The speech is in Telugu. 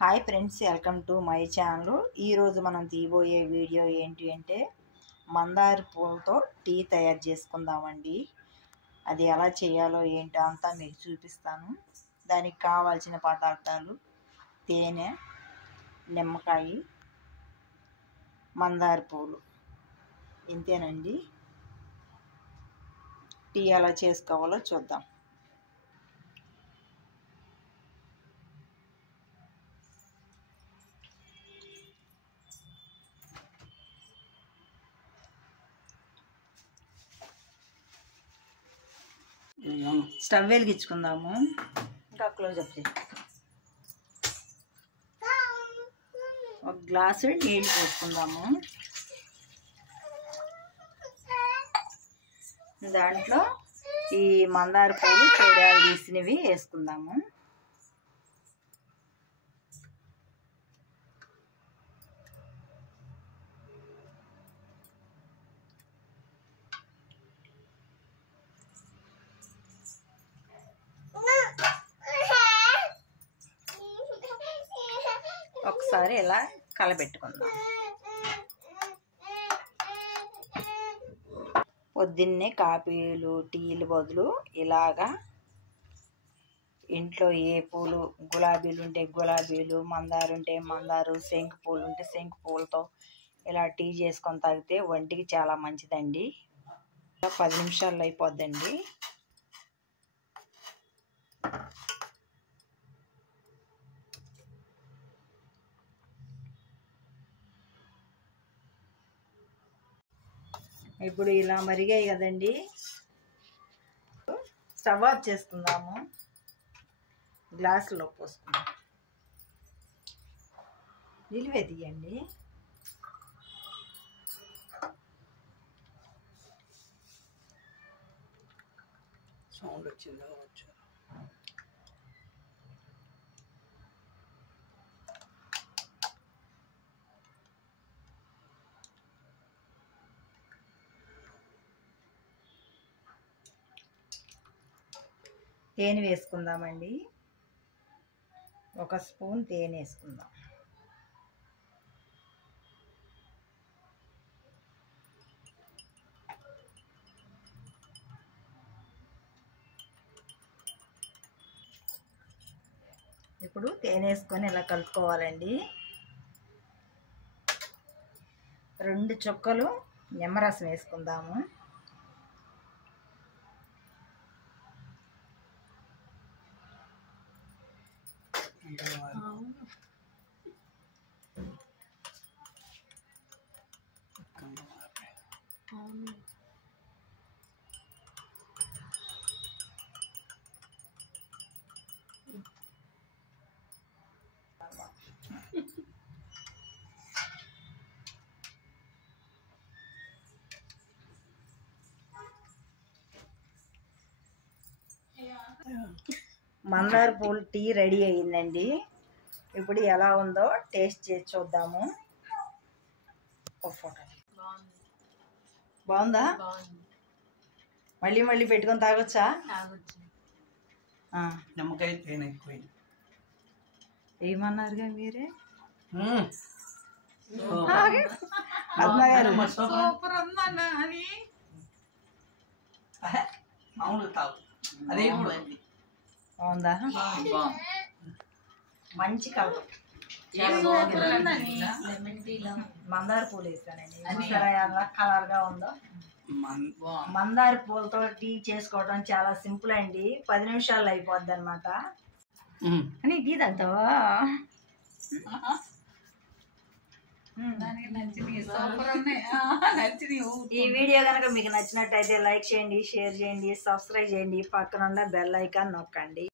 Hi friends, welcome to my channel. ఈరోజు మనం తీయబోయే వీడియో ఏంటి అంటే మందార పూలతో టీ తయారు చేసుకుందామండి. అది ఎలా చేయాలో ఏంటో అంతా మీకు చూపిస్తాను. దానికి కావాల్సిన పదార్థాలు తేనె, నిమ్మకాయ, మందార పూలు, ఇంతేనండి. టీ ఎలా చేసుకోవాలో చూద్దాం. స్టవ్ వెలిగించుకుందాము. ఇంకా క్లోజప్ చేసి ఒక గ్లాసు నీళ్ళు పోసుకుందాము. దాంట్లో ఈ మందార పూలు తేడాలు తీసినవి వేసుకుందాము. ఒకసారి ఇలా కలబెట్టుకుందాం. పొద్దున్నే కాఫీలు టీలు బదులు ఇలాగా ఇంట్లో ఏ పూలు, గులాబీలు ఉంటే గులాబీలు, మందారు ఉంటే మందారు, శంకు పూలు ఉంటే శంకు పూలతో ఇలా టీ చేసుకొని తాగితే ఒంటికి చాలా మంచిదండి. 10 నిమిషాల్లో అయిపోద్దండి. ఇప్పుడు ఇలా మరిగాయి కదండి, స్టవ్ ఆఫ్ చేసుకుందాము. గ్లాసులో పోసుకుందాం. నిలువే తీయండి. సౌండ్ వచ్చిందా? వచ్చు. తేనె వేసుకుందామండి. 1 స్పూన్ తేనె వేసుకుందాం. ఇప్పుడు తేనె వేసుకొని ఇలా కలుపుకోవాలండి. 2 చుక్కలు నిమ్మరసం వేసుకుందాము. మందార పూలు టీ రెడీ అయ్యిందండి. ఇప్పుడు ఎలా ఉందో టేస్ట్ చేసి చూద్దాము. ఒక ఫోటో బాగుందా? మళ్ళీ మళ్ళీ పెట్టుకొని తాగొచ్చా? నిమ్మకాయ తేనె ఎక్కువైంది. ఏమన్నారుగా మీరే? మామూలు తాగు. అదే బాగుందా? మంచి కలర్. మందార పూలు వేసానండి. చూసారా ఎలా కలర్ గా ఉందో. మందార పూలతో టీ చేసుకోవడం చాలా సింపుల్ అండి. 10 నిమిషాల్లో అయిపోద్ది అనమాట. అని టీ తాగుతావా? ఈ వీడియో కనుక మీకు నచ్చినట్టయితే లైక్ చేయండి, షేర్ చేయండి, సబ్స్క్రైబ్ చేయండి, పక్కన ఉన్న బెల్ ఐకాన్ నొక్కండి.